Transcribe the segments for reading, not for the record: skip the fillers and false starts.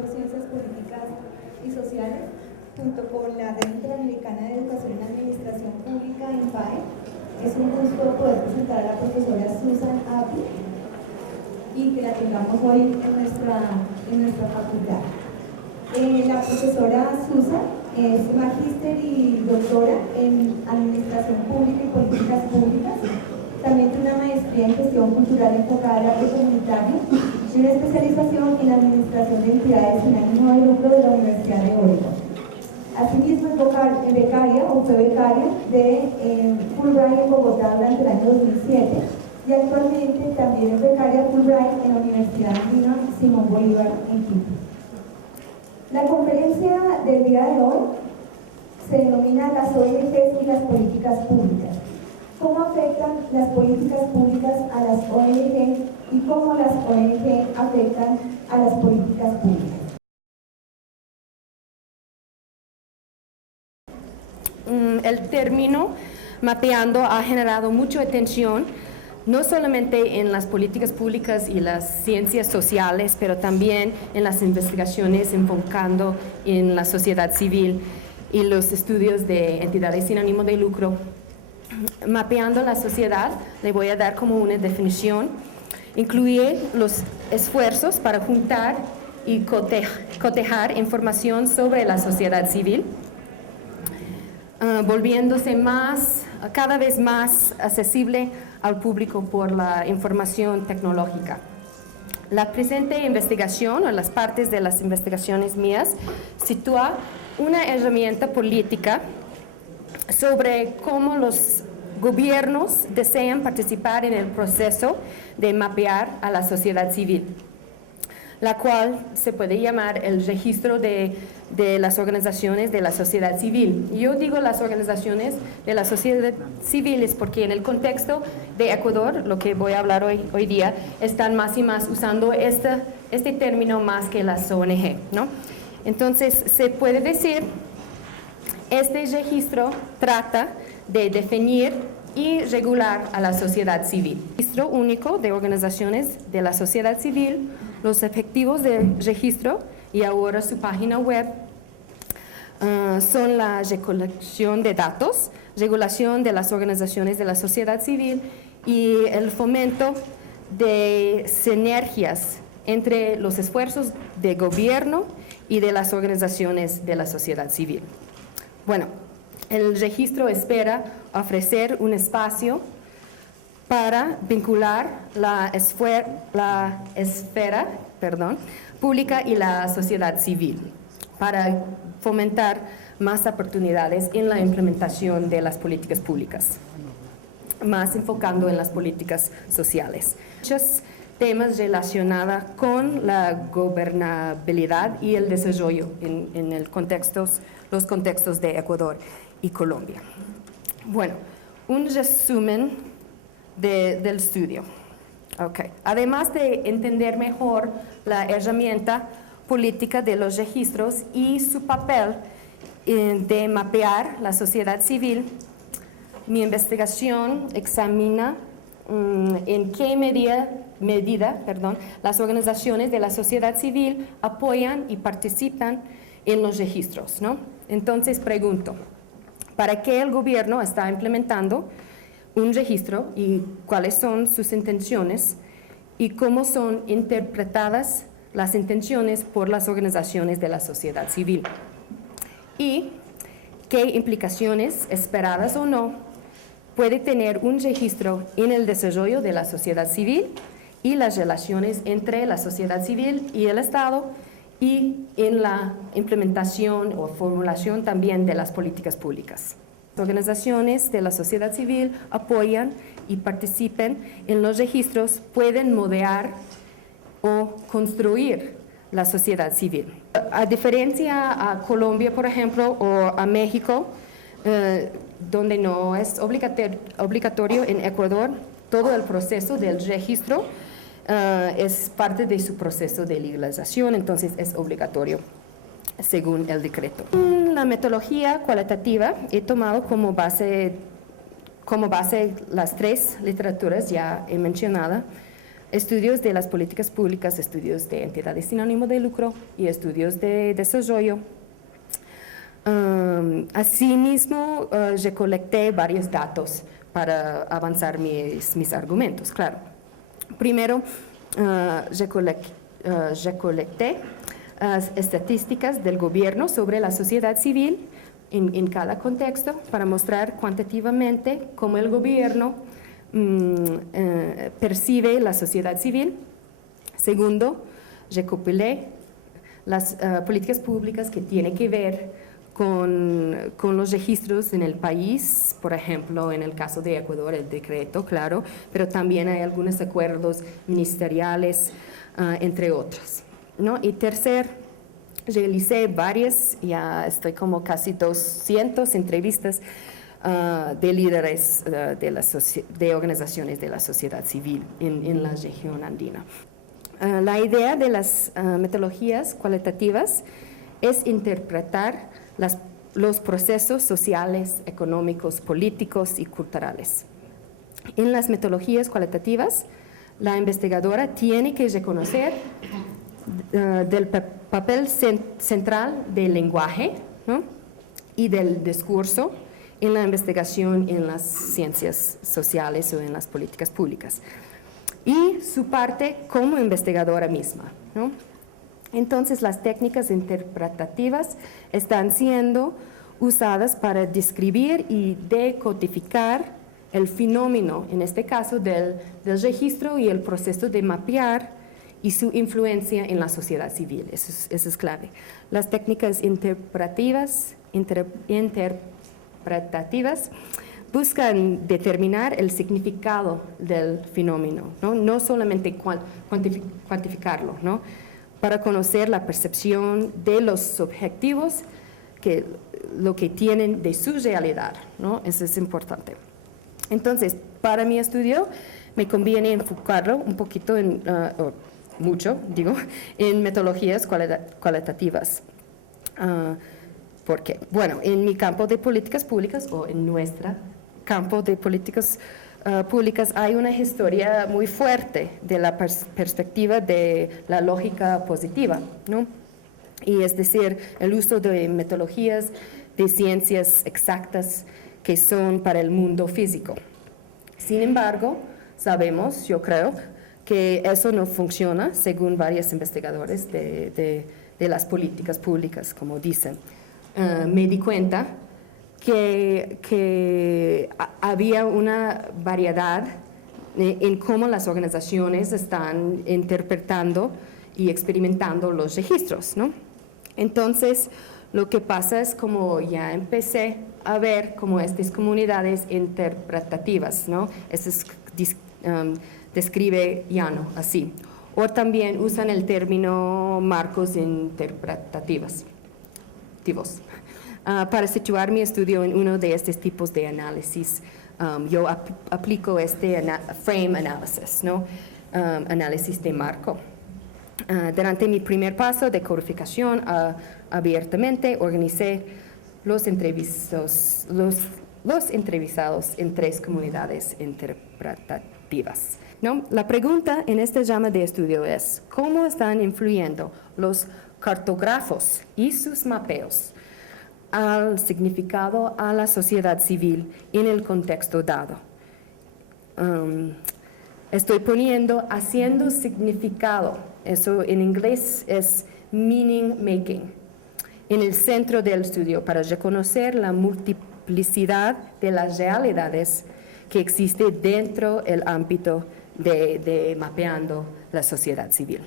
curso Ciencias Políticas y Sociales, junto con la Red Interamericana de Educación en Administración Pública, INPAE. Es un gusto poder presentar a la profesora Susan Api y que la tengamos hoy en nuestra facultad. La profesora Susan es magíster y doctora en Administración Pública y Políticas Públicas. También tiene una maestría en Gestión Cultural enfocada al arte comunitario y una especialización en Administración de Entidades sin ánimo de lucro de la Universidad de Oregon. Asimismo, es becaria o fue becaria de Fulbright en Bogotá durante el año 2007 y actualmente también es becaria Fulbright en la Universidad Andina Simón Bolívar en Quito. La conferencia del día de hoy se denomina las ONGs y las políticas públicas. ¿Cómo afectan las políticas públicas a las ONG y cómo las ONG afectan a las políticas públicas? El término mapeando ha generado mucha atención, no solamente en las políticas públicas y las ciencias sociales, pero también en las investigaciones enfocando en la sociedad civil y los estudios de entidades sin ánimo de lucro. Mapeando la sociedad, le voy a dar como una definición, incluye los esfuerzos para juntar y cotejar información sobre la sociedad civil, volviéndose cada vez más accesible al público por la información tecnológica. La presente investigación, o las partes de las investigaciones mías, sitúa una herramienta política sobre cómo los gobiernos desean participar en el proceso de mapear a la sociedad civil, la cual se puede llamar el registro de las organizaciones de la sociedad civil. Yo digo las organizaciones de la sociedad civil es porque en el contexto de Ecuador, lo que voy a hablar hoy día, están más y más usando este término más que las ONG, ¿no? Entonces, se puede decir, este registro trata de definir y regular a la sociedad civil. Registro único de organizaciones de la sociedad civil, los efectivos del registro y ahora su página web son la recolección de datos, regulación de las organizaciones de la sociedad civil y el fomento de sinergias entre los esfuerzos de gobierno y de las organizaciones de la sociedad civil. Bueno, el registro espera ofrecer un espacio para vincular la esfera pública y la sociedad civil, para fomentar más oportunidades en la implementación de las políticas públicas, más enfocando en las políticas sociales. Muchos temas relacionados con la gobernabilidad y el desarrollo en los contextos de Ecuador y Colombia. Bueno, un resumen del estudio. Okay. Además de entender mejor la herramienta política de los registros y su papel de mapear la sociedad civil, mi investigación examina en qué medida las organizaciones de la sociedad civil apoyan y participan en los registros, ¿no? Entonces pregunto, ¿para qué el gobierno está implementando un registro y cuáles son sus intenciones y cómo son interpretadas las intenciones por las organizaciones de la sociedad civil? Y qué implicaciones, esperadas o no, puede tener un registro en el desarrollo de la sociedad civil y las relaciones entre la sociedad civil y el Estado y en la implementación o formulación también de las políticas públicas. Las organizaciones de la sociedad civil apoyan y participan en los registros, pueden modelar o construir la sociedad civil. A diferencia a Colombia, por ejemplo, o a México, donde no es obligatorio en Ecuador, todo el proceso del registro es parte de su proceso de legalización, entonces es obligatorio según el decreto. La metodología cualitativa he tomado como base las tres literaturas ya he mencionado, estudios de las políticas públicas, estudios de entidades sin ánimo de lucro y estudios de desarrollo. Asimismo, recolecté varios datos para avanzar mis argumentos, claro. Primero, recolecté estadísticas del gobierno sobre la sociedad civil en cada contexto para mostrar cuantitativamente cómo el gobierno percibe la sociedad civil. Segundo, recopilé las políticas públicas que tienen que ver con los registros en el país, por ejemplo, en el caso de Ecuador, el decreto, claro, pero también hay algunos acuerdos ministeriales, entre otros, ¿no? Y tercer, realicé varias, ya estoy como casi 200 entrevistas de líderes de organizaciones de la sociedad civil en la región andina. La idea de las metodologías cualitativas es interpretar los procesos sociales, económicos, políticos y culturales. En las metodologías cualitativas, la investigadora tiene que reconocer del papel central del lenguaje, ¿no?, y del discurso en la investigación en las ciencias sociales o en las políticas públicas, y su parte como investigadora misma, ¿no? Entonces, las técnicas interpretativas están siendo usadas para describir y decodificar el fenómeno, en este caso del registro y el proceso de mapear y su influencia en la sociedad civil. Eso es clave. Las técnicas interpretativas buscan determinar el significado del fenómeno, no solamente cuantificarlo, ¿no?, para conocer la percepción de los objetivos, lo que tienen de su realidad, ¿no? Eso es importante. Entonces, para mi estudio, me conviene enfocarlo un poquito, mucho, en metodologías cualitativas. ¿Por qué? Bueno, en mi campo de políticas públicas, o en nuestro campo de políticas públicas, hay una historia muy fuerte de la perspectiva de la lógica positiva, ¿no? Y es decir, el uso de metodologías de ciencias exactas que son para el mundo físico. Sin embargo, sabemos, yo creo, que eso no funciona, según varios investigadores de las políticas, como dicen. Me di cuenta que había una variedad en cómo las organizaciones están interpretando y experimentando los registros, ¿no? Entonces, lo que pasa es como ya empecé a ver como estas comunidades interpretativas, ¿no? Eso describe Llano así. O también usan el término marcos interpretativos. Para situar mi estudio en uno de estos tipos de análisis, yo aplico este frame analysis, ¿no? Análisis de marco. Durante mi primer paso de codificación, abiertamente organicé los entrevistados en 3 comunidades interpretativas, ¿no? La pregunta en este rama de estudio es: ¿cómo están influyendo los cartógrafos y sus mapeos al significado a la sociedad civil en el contexto dado? Estoy haciendo significado, eso en inglés es meaning making, en el centro del estudio para reconocer la multiplicidad de las realidades que existe dentro del ámbito de mapeando la sociedad civil.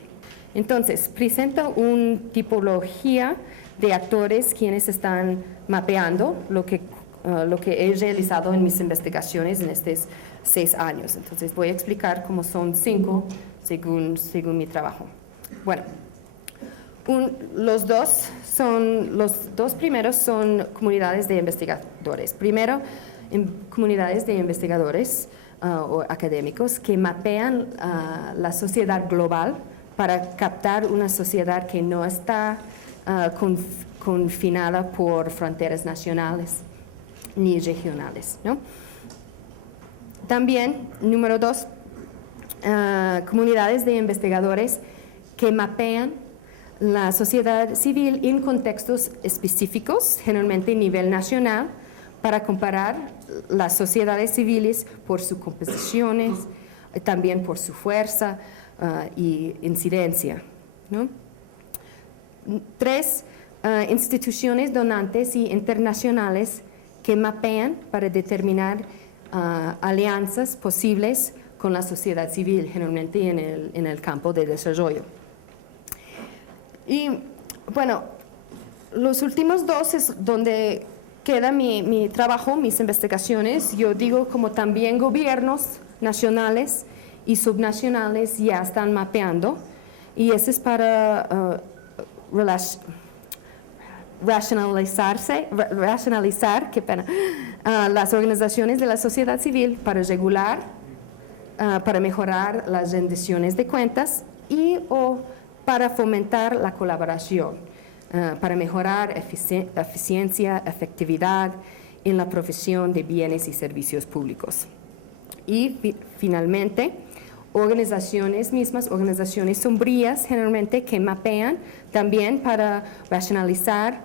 Entonces, presento una tipología de actores quienes están mapeando lo que he realizado en mis investigaciones en estos 6 años. Entonces, voy a explicar cómo son 5 según mi trabajo. Bueno, los dos primeros son comunidades de investigadores. Primero, comunidades de investigadores o académicos que mapean la sociedad global para captar una sociedad que no está confinada por fronteras nacionales ni regionales, ¿no? También, número 2, comunidades de investigadores que mapean la sociedad civil en contextos específicos, generalmente a nivel nacional, para comparar las sociedades civiles por sus composiciones, también por su fuerza y incidencia, ¿no? 3 instituciones donantes y internacionales que mapean para determinar alianzas posibles con la sociedad civil, generalmente en el campo de desarrollo. Y bueno, los últimos 2 es donde queda mi trabajo, mis investigaciones. Yo digo como también gobiernos nacionales y subnacionales ya están mapeando, y eso es para racionalizar, qué pena, las organizaciones de la sociedad civil para regular, para mejorar las rendiciones de cuentas y o para fomentar la colaboración, para mejorar eficiencia, efectividad en la provisión de bienes y servicios públicos. Y finalmente, organizaciones sombrías generalmente que mapean también para racionalizar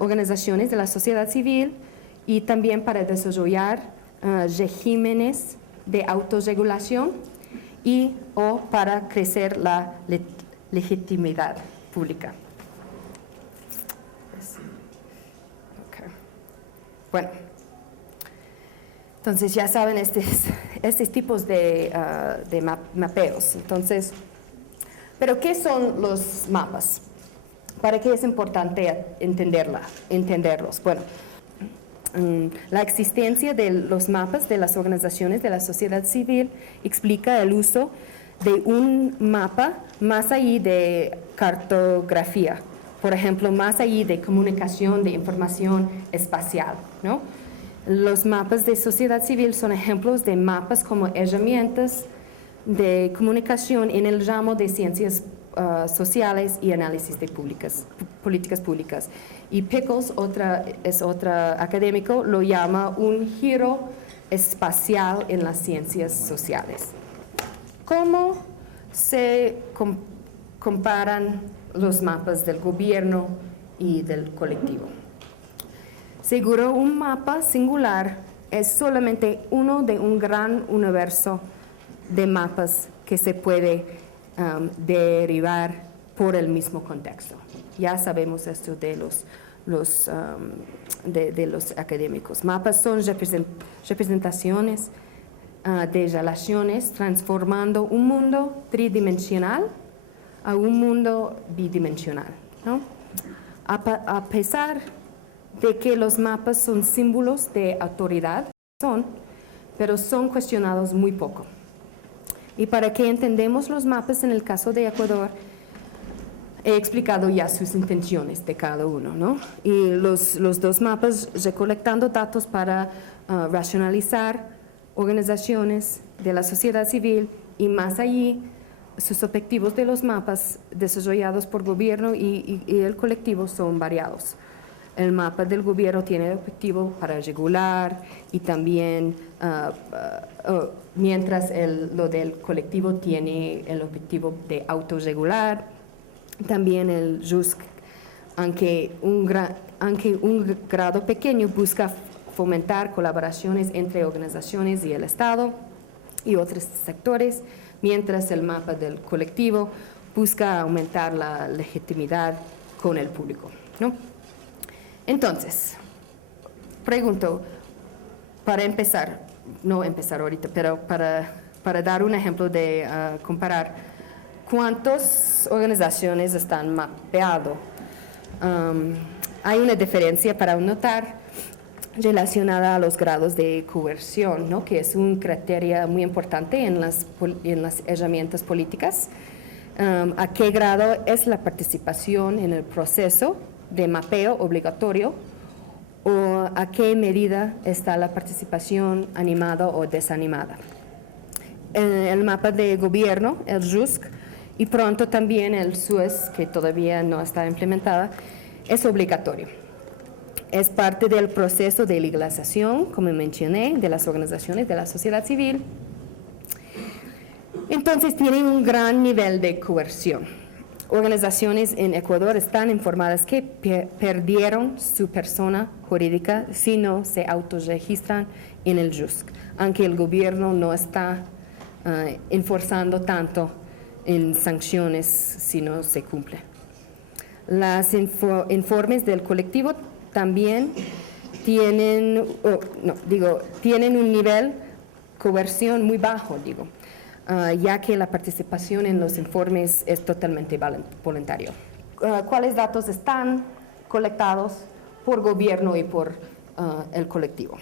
organizaciones de la sociedad civil y también para desarrollar regímenes de autorregulación y o para crecer la legitimidad pública. Okay. Bueno, entonces ya saben estos tipos de mapeos. Entonces, ¿pero qué son los mapas? ¿Para qué es importante entenderlos? Bueno, la existencia de los mapas de las organizaciones de la sociedad civil explica el uso de un mapa más allá de cartografía, por ejemplo, más allá de comunicación de información espacial, ¿no? Los mapas de sociedad civil son ejemplos de mapas como herramientas de comunicación en el ramo de ciencias sociales y análisis de políticas públicas. Y Pickles, otro académico, lo llama un giro espacial en las ciencias sociales. ¿Cómo se comparan los mapas del gobierno y del colectivo? Seguro, un mapa singular es solamente uno de un gran universo de mapas que se puede derivar por el mismo contexto. Ya sabemos esto de los académicos. Mapas son representaciones de relaciones transformando un mundo tridimensional a un mundo bidimensional, ¿no? A pesar de que los mapas son símbolos de autoridad, pero son cuestionados muy poco. Y para que entendamos los mapas en el caso de Ecuador, he explicado ya sus intenciones de cada uno, ¿no? Y los 2 mapas recolectando datos para racionalizar organizaciones de la sociedad civil y más allí sus objetivos de los mapas desarrollados por gobierno y el colectivo son variados. El mapa del gobierno tiene el objetivo para regular y también, mientras lo del colectivo tiene el objetivo de autorregular. También el RUSC, aunque un grado pequeño, busca fomentar colaboraciones entre organizaciones y el Estado y otros sectores, mientras el mapa del colectivo busca aumentar la legitimidad con el público, ¿no? Entonces, pregunto, para empezar, no empezar ahorita, pero para dar un ejemplo de comparar, ¿cuántas organizaciones están mapeadas? Hay una diferencia para notar relacionada a los grados de coerción, ¿no? Que es un criterio muy importante en las herramientas políticas. ¿A qué grado es la participación en el proceso de mapeo obligatorio o a qué medida está la participación animada o desanimada? El mapa de gobierno, el RUSC, y pronto también el SUES, que todavía no está implementada, es obligatorio. Es parte del proceso de legalización, como mencioné, de las organizaciones de la sociedad civil. Entonces tienen un gran nivel de coerción. Organizaciones en Ecuador están informadas que perdieron su persona jurídica si no se autorregistran en el JUSC, aunque el gobierno no está enforzando tanto en sanciones si no se cumple. Los informes del colectivo también tienen un nivel de coerción muy bajo, ya que la participación en los informes es totalmente voluntario. ¿Cuáles datos están colectados por gobierno y por el colectivo?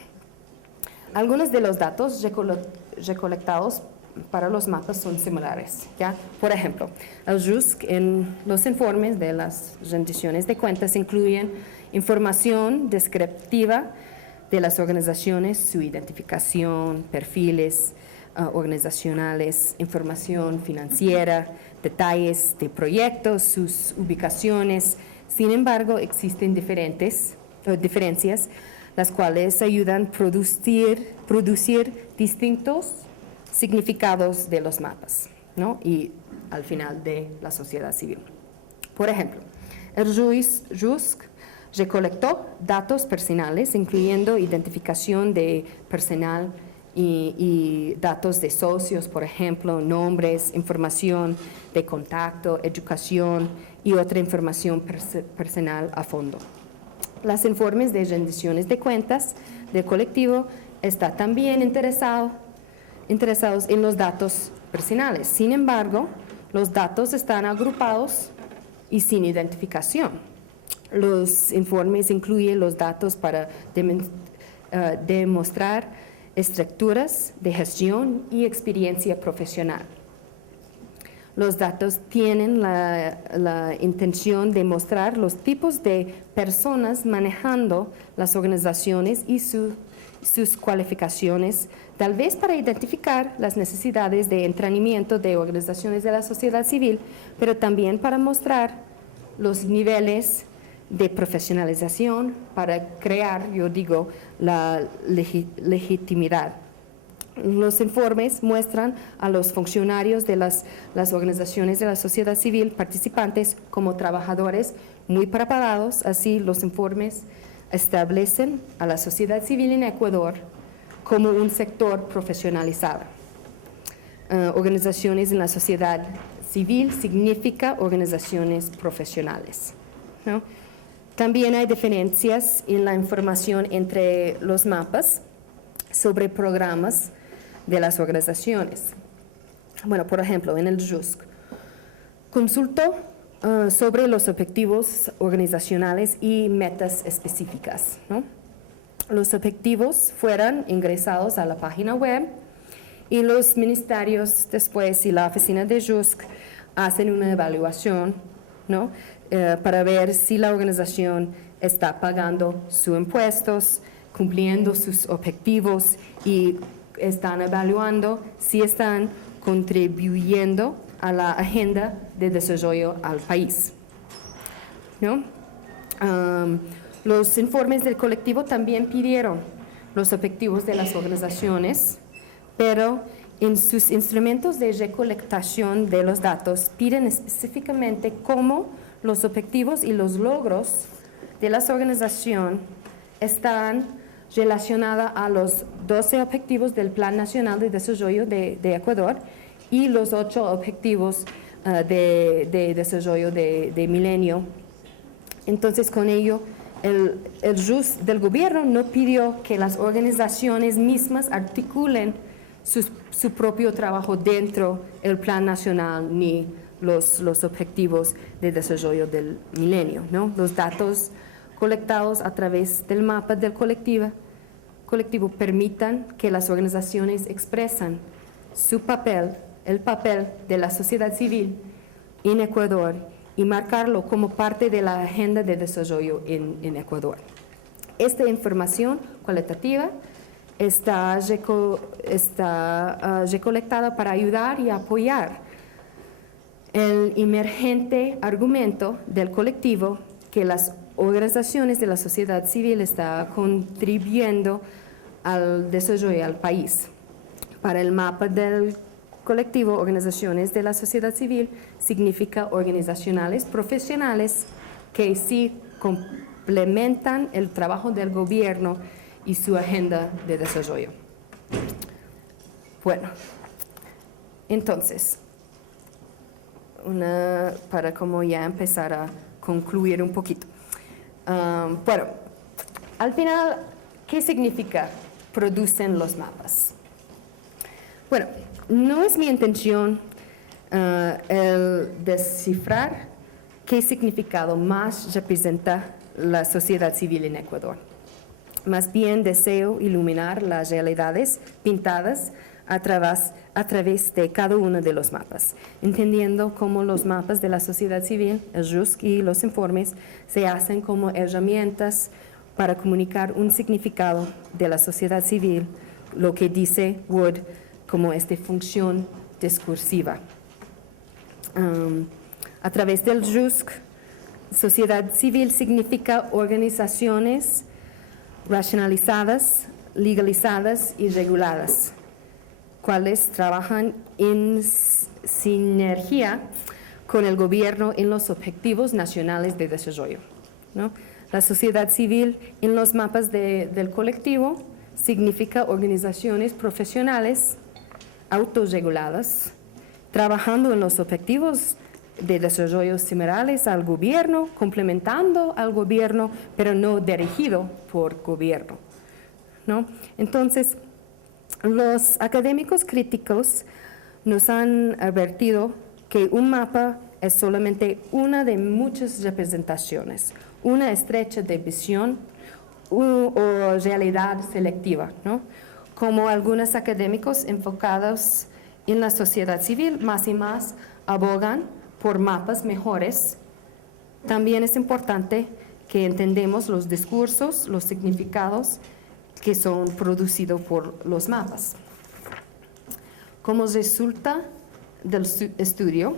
Algunos de los datos recolectados para los mapas son similares, ¿ya? Por ejemplo, el JUSC en los informes de las rendiciones de cuentas incluyen información descriptiva de las organizaciones, su identificación, perfiles organizacionales, información financiera, detalles de proyectos, sus ubicaciones. Sin embargo, existen diferencias, las cuales ayudan a producir distintos significados de los mapas, ¿no? Y al final de la sociedad civil. Por ejemplo, el JUSC recolectó datos personales, incluyendo identificación de personal y datos de socios, por ejemplo, nombres, información de contacto, educación y otra información personal a fondo. Los informes de rendiciones de cuentas del colectivo están también interesados en los datos personales. Sin embargo, los datos están agrupados y sin identificación. Los informes incluyen los datos para demostrar estructuras de gestión y experiencia profesional. Los datos tienen la intención de mostrar los tipos de personas manejando las organizaciones y sus cualificaciones, tal vez para identificar las necesidades de entrenamiento de organizaciones de la sociedad civil, pero también para mostrar los niveles de profesionalización para crear, la legitimidad. Los informes muestran a los funcionarios de las organizaciones de la sociedad civil participantes como trabajadores muy preparados. Así, los informes establecen a la sociedad civil en Ecuador como un sector profesionalizado. Organizaciones en la sociedad civil significa organizaciones profesionales, ¿no? También hay diferencias en la información entre los mapas sobre programas de las organizaciones. Bueno, por ejemplo, en el JUSC, consultó sobre los objetivos organizacionales y metas específicas, ¿no? Los objetivos fueron ingresados a la página web y los ministerios después y la oficina de JUSC hacen una evaluación, ¿no? Para ver si la organización está pagando sus impuestos, cumpliendo sus objetivos y están evaluando si están contribuyendo a la agenda de desarrollo al país, ¿no? Los informes del colectivo también pidieron los objetivos de las organizaciones, pero en sus instrumentos de recolectación de los datos piden específicamente cómo los objetivos y los logros de la organización están relacionados a los 12 objetivos del Plan Nacional de Desarrollo de Ecuador y los 8 objetivos de desarrollo de milenio. Entonces, con ello, el JUSC del gobierno no pidió que las organizaciones mismas articulen su propio trabajo dentro del Plan Nacional ni los objetivos de desarrollo del milenio, ¿no? Los datos colectados a través del mapa del colectivo permitan que las organizaciones expresan su papel, el papel de la sociedad civil en Ecuador y marcarlo como parte de la agenda de desarrollo en Ecuador. Esta información cualitativa está recolectada para ayudar y apoyar el emergente argumento del colectivo que las organizaciones de la sociedad civil están contribuyendo al desarrollo del país. Para el mapa del colectivo, organizaciones de la sociedad civil, significa organizacionales profesionales que sí complementan el trabajo del gobierno y su agenda de desarrollo. Bueno, entonces, para como ya empezar a concluir un poquito. Bueno, al final, ¿qué significa producen los mapas? Bueno, no es mi intención el descifrar qué significado más representa la sociedad civil en Ecuador. Más bien deseo iluminar las realidades pintadas a través de cada uno de los mapas, entendiendo cómo los mapas de la sociedad civil, el RUSC y los informes se hacen como herramientas para comunicar un significado de la sociedad civil, lo que dice Wood como función discursiva. A través del RUSC, sociedad civil significa organizaciones racionalizadas, legalizadas y reguladas, cuales trabajan en sinergia con el gobierno en los objetivos nacionales de desarrollo, ¿no? La sociedad civil en los mapas del colectivo significa organizaciones profesionales autorreguladas, trabajando en los objetivos de desarrollo similares al gobierno, complementando al gobierno, pero no dirigido por gobierno, ¿no? Entonces, los académicos críticos nos han advertido que un mapa es solamente una de muchas representaciones, una estrecha de visión o realidad selectiva, ¿no? Como algunos académicos enfocados en la sociedad civil más y más abogan por mapas mejores, también es importante que entendamos los discursos, los significados que son producidos por los mapas. Como resulta del estudio,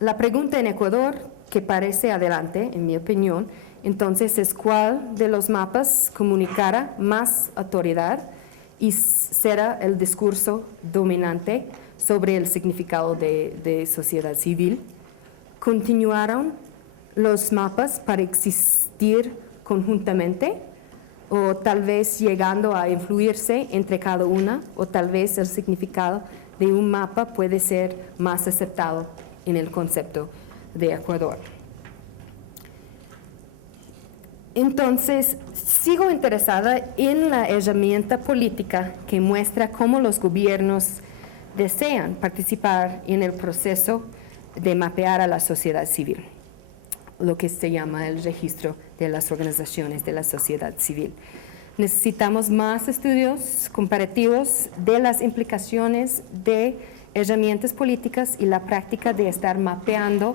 la pregunta en Ecuador que parece adelante, en mi opinión, entonces es cuál de los mapas comunicará más autoridad y será el discurso dominante sobre el significado de sociedad civil. ¿Continuaron los mapas para existir conjuntamente o tal vez llegando a influirse entre cada una, o tal vez el significado de un mapa puede ser más aceptado en el concepto de Ecuador? Entonces, sigo interesada en la herramienta política que muestra cómo los gobiernos desean participar en el proceso de mapear a la sociedad civil, lo que se llama el registro de las organizaciones de la sociedad civil. Necesitamos más estudios comparativos de las implicaciones de herramientas políticas y la práctica de estar mapeando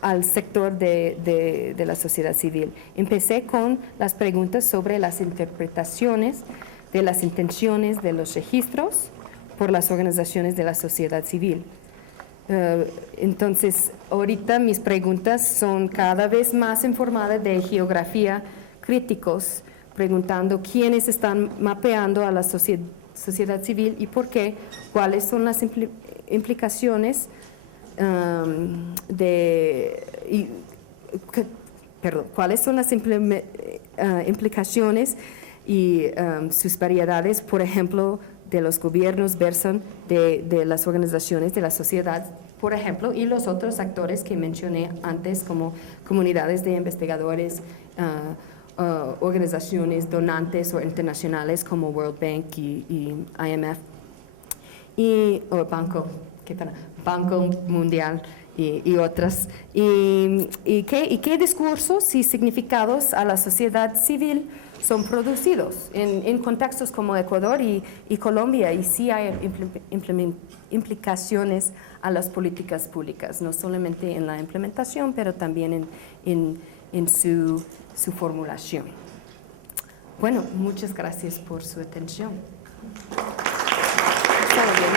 al sector de la sociedad civil. Empecé con las preguntas sobre las interpretaciones de las intenciones de los registros por las organizaciones de la sociedad civil. Entonces, ahorita mis preguntas son cada vez más informadas de geografía críticos, preguntando quiénes están mapeando a la sociedad civil y por qué, cuáles son las implicaciones cuáles son las implicaciones y sus variedades, por ejemplo, de los gobiernos versus de las organizaciones de la sociedad, por ejemplo, y los otros actores que mencioné antes, como comunidades de investigadores, organizaciones donantes o internacionales como World Bank y IMF, o Banco Mundial y otras. ¿Y qué discursos y significados a la sociedad civil son producidos en contextos como Ecuador y Colombia? Y sí hay implicaciones a las políticas públicas, no solamente en la implementación, pero también en su formulación. Bueno, muchas gracias por su atención. ¿Está bien?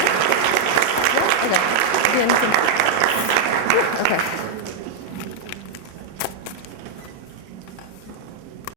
Bien. Okay.